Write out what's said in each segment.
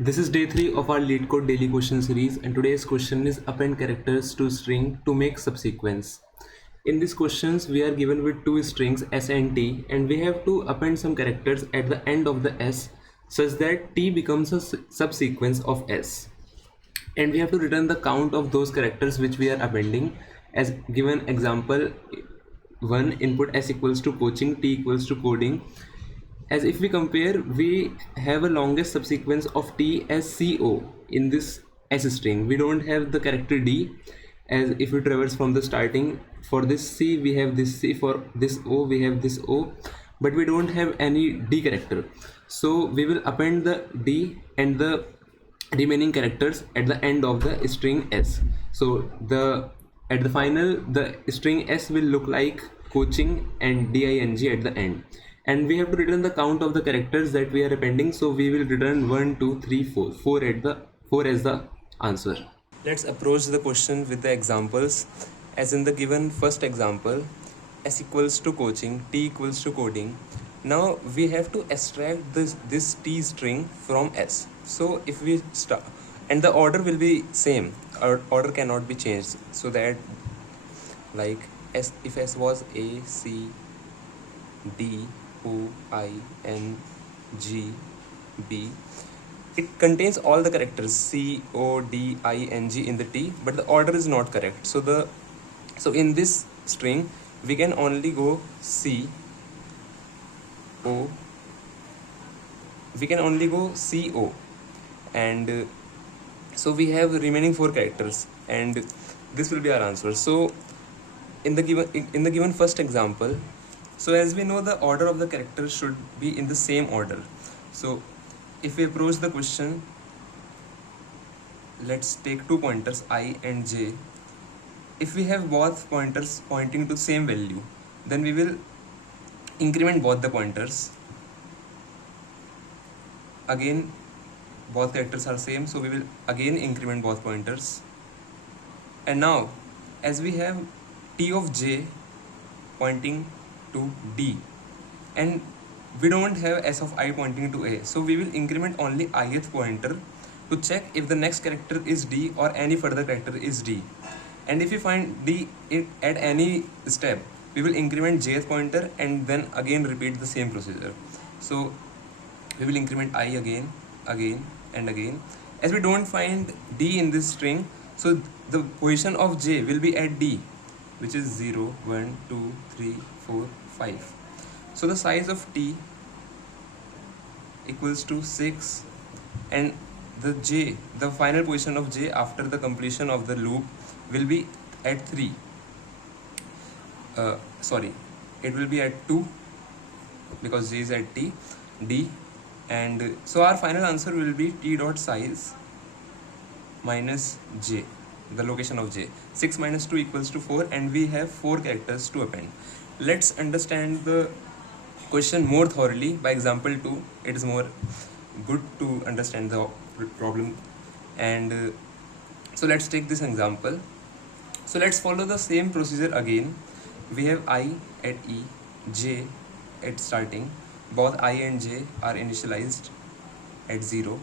This is day 3 of our Leetcode daily question series, and today's question is append characters to string to make subsequence. In these questions, we are given with two strings s and t, and we have to append some characters at the end of the s such that t becomes a subsequence of s. And we have to return the count of those characters which we are appending, as given example 1 input s equals to coaching, t equals to coding. As if we compare, we have a longest subsequence of t as co in this s string. We don't have the character d, as if we traverse from the starting. For this c we have this c, for this o we have this o, but we don't have any d character. So we will append the d and the remaining characters at the end of the string s. So at the final, the string s will look like coaching and ding at the end, and we have to return the count of the characters that we are appending. So we will return 1 2 3 4 4 as the answer. Let's approach the question with the examples. As in the given first example, s equals to coaching, t equals to coding. Now we have to extract this t string from s. So if we start, and the order will be same, or order cannot be changed, so that like s, if s was a c d o I n g b, it contains all the characters c o d I n g in the t, but the order is not correct. So in this string we can only go c o, we can only go co, and so we have the remaining 4 characters, and this will be our answer. So in the given first example, so as we know, the order of the characters should be in the same order. So if we approach the question, let's take 2 pointers I and j. If we have both pointers pointing to same value, then we will increment both the pointers. Again, both characters are same, so we will again increment both pointers. And now, as we have t of j pointing to d, and we don't have s of I pointing to a, so we will increment only ith pointer to check if the next character is d or any further character is d. And if we find d at any step, we will increment jth pointer and then again repeat the same procedure. So we will increment I again and again. As we don't find d in this string, so the position of j will be at d, which is 0 1 2 3 4 5. So the size of t equals to 6, and the final position of j after the completion of the loop will be at 3. It will be at 2, because j is at d, and so our final answer will be t dot size minus j, the location of j. 6 minus 2 equals to 4, and we have 4 characters to append. Let's understand the question more thoroughly by example 2. It is more good to understand the problem, and so let's take this example. So let's follow the same procedure again. We have I at e, j at starting. Both I and j are initialized at 0,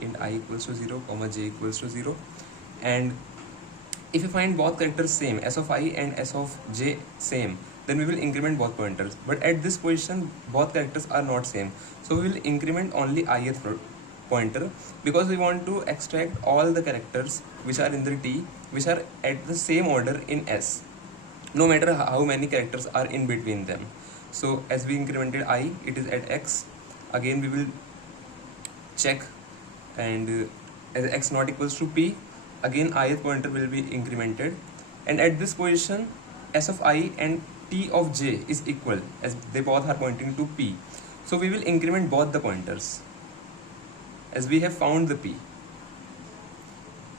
int I equals to 0, comma j equals to 0. And if you find both characters same, s of I and s of j same, then we will increment both pointers. But at this position, both characters are not same, so we will increment only ith pointer, because we want to extract all the characters which are in the t, which are at the same order in s, no matter how many characters are in between them. So as we incremented I, it is at x. Again we will check, and as x not equals to p, again ith pointer will be incremented, and at this position s of I and t of j is equal, as they both are pointing to p. So we will increment both the pointers as we have found the p.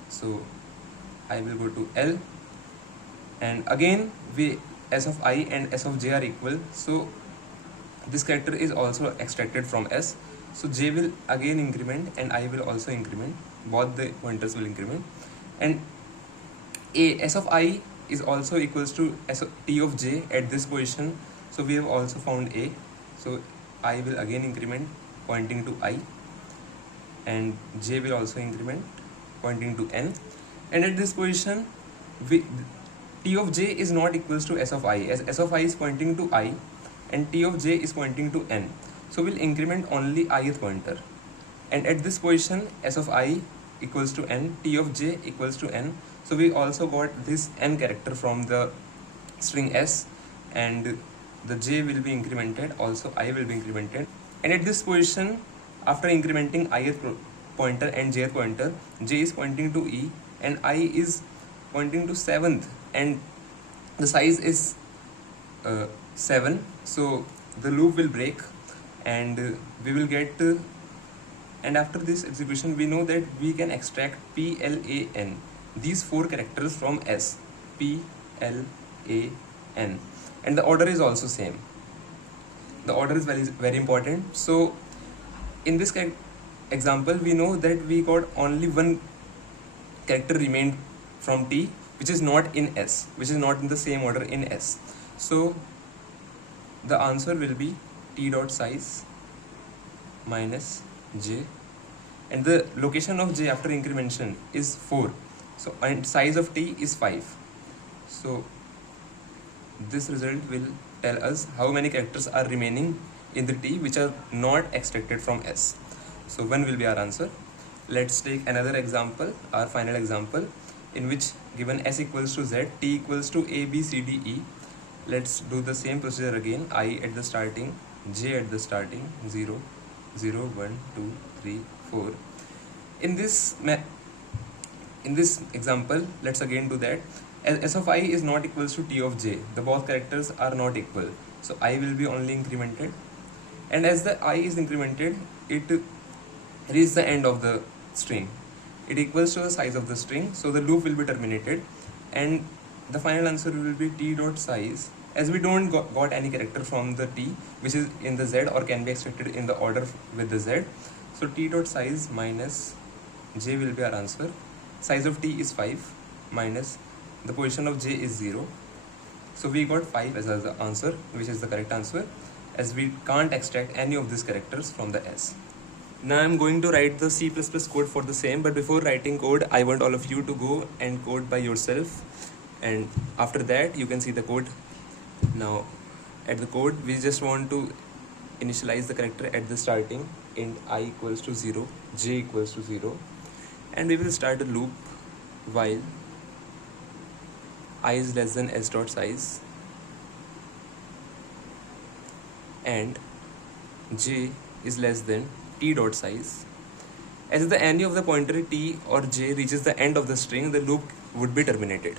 So I will go to L, and again s of I and s of j are equal, so this character is also extracted from s. So j will again increment and I will also increment, both the pointers will increment, and s of I is also equals to t of j at this position, so we have also found a. So I will again increment pointing to I, and j will also increment pointing to n. And at this position, t of j is not equals to s of I, as s of I is pointing to I and t of j is pointing to n. So we'll increment only ith pointer. And at this position, s of I equals to n, t of j equals to n. So we also got this n character from the string s, and the j will be incremented, also I will be incremented. And at this position, after incrementing ith pointer and jth pointer, j is pointing to e and I is pointing to 7th, and the size is 7. So the loop will break and we will get and after this execution, we know that we can extract p, l, a, n, these 4 characters from s, p, l, a, n, and the order is also same. The order is very important. So in this example, we know that we got only one character remained from t, which is not in s, which is not in the same order in s. So the answer will be t dot size minus j, and the location of j after incrementation is 4. So and size of t is 5. So this result will tell us how many characters are remaining in the t which are not extracted from s. So 1 will be our answer. Let's take another example, our final example, in which given s equals to z, t equals to a, b, c, d, e. Let's do the same procedure again. I at the starting, j at the starting, 0, 0, 1, 2, 3, 4. In this example, let's again do that. S of I is not equals to t of j. The both characters are not equal. So I will be only incremented. And as the I is incremented, it reaches the end of the string. It equals to the size of the string. So the loop will be terminated. And the final answer will be t dot size. As we don't got any character from the t which is in the z or can be extracted in the order with the z. So t dot size minus j will be our answer. Size of t is 5 minus the position of j is 0. So we got 5 as the answer, which is the correct answer, as we can't extract any of these characters from the s. Now I'm going to write the C++ code for the same, but before writing code, I want all of you to go and code by yourself, and after that you can see the code. Now at the code, we just want to initialize the character at the starting, int I equals to 0, j equals to 0, and we will start a loop while I is less than s dot size and j is less than t dot size. As the any of the pointer t or j reaches the end of the string, the loop would be terminated.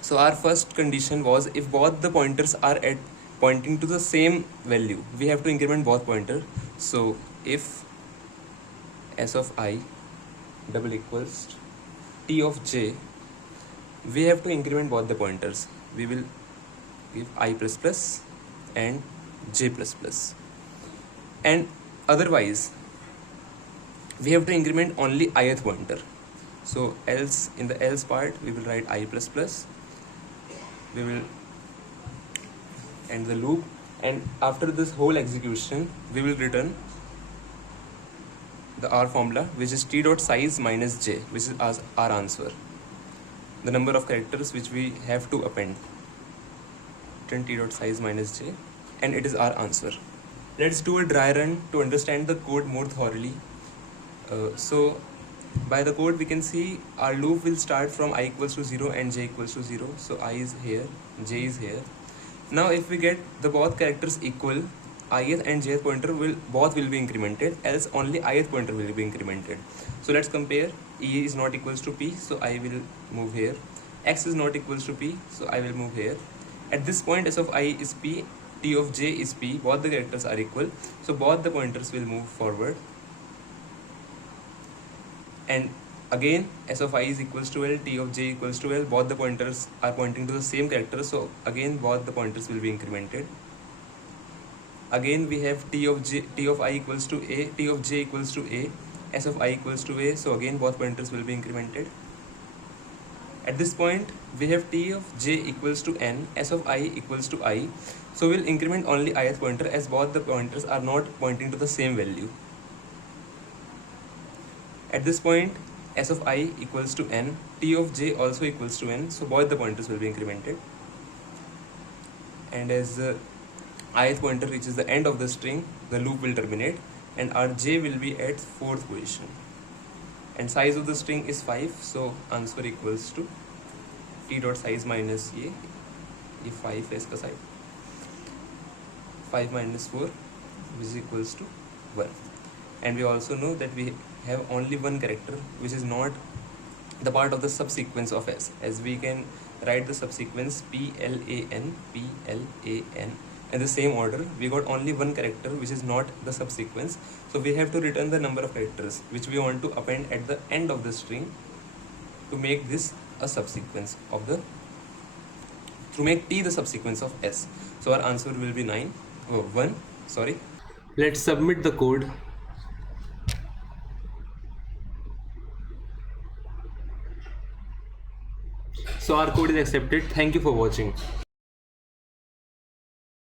So our first condition was if both the pointers are at pointing to the same value, we have to increment both pointer. So if s of I double equals t of j, we have to increment both the pointers. We will give I plus plus and j plus plus, and otherwise we have to increment only ith pointer. So else, in the else part, we will write I plus plus, we will end the loop, and after this whole execution we will return the our formula, which is t dot size minus j, which is our answer, the number of characters which we have to append. Return t dot size minus j, and it is our answer. Let's do a dry run to understand the code more thoroughly. So by the code we can see our loop will start from I equals to 0 and j equals to 0. So I is here, j is here. Now if we get the both characters equal, ith and jth pointer both will be incremented, else only ith pointer will be incremented. So let's compare. E is not equals to p, so I will move here. X is not equals to p, so I will move here. At this point, s of I is p, t of j is p, both the characters are equal, so both the pointers will move forward. And again, s of I is equals to L, t of j equals to L, both the pointers are pointing to the same character, so again both the pointers will be incremented. Again we have t of I equals to a, t of j equals to a, s of I equals to a, so again both pointers will be incremented. At this point we have t of j equals to n, s of I equals to I, so we'll increment only ith pointer as both the pointers are not pointing to the same value. At this point, s of I equals to n, t of j also equals to n, so both the pointers will be incremented. And as the ith pointer reaches the end of the string, the loop will terminate and our j will be at 4th position. And size of the string is 5, so answer equals to t dot size minus ये 5 है इसका size, 5 minus 4 which is equals to 1. And we also know that we have only one character which is not the part of the subsequence of s, as we can write the subsequence PLAN in the same order. We got only one character which is not the subsequence, so we have to return the number of characters which we want to append at the end of the string to make this a subsequence of the, to make t the subsequence of s. So our answer will be 1. Let's submit the code. So our code is accepted. Thank you for watching.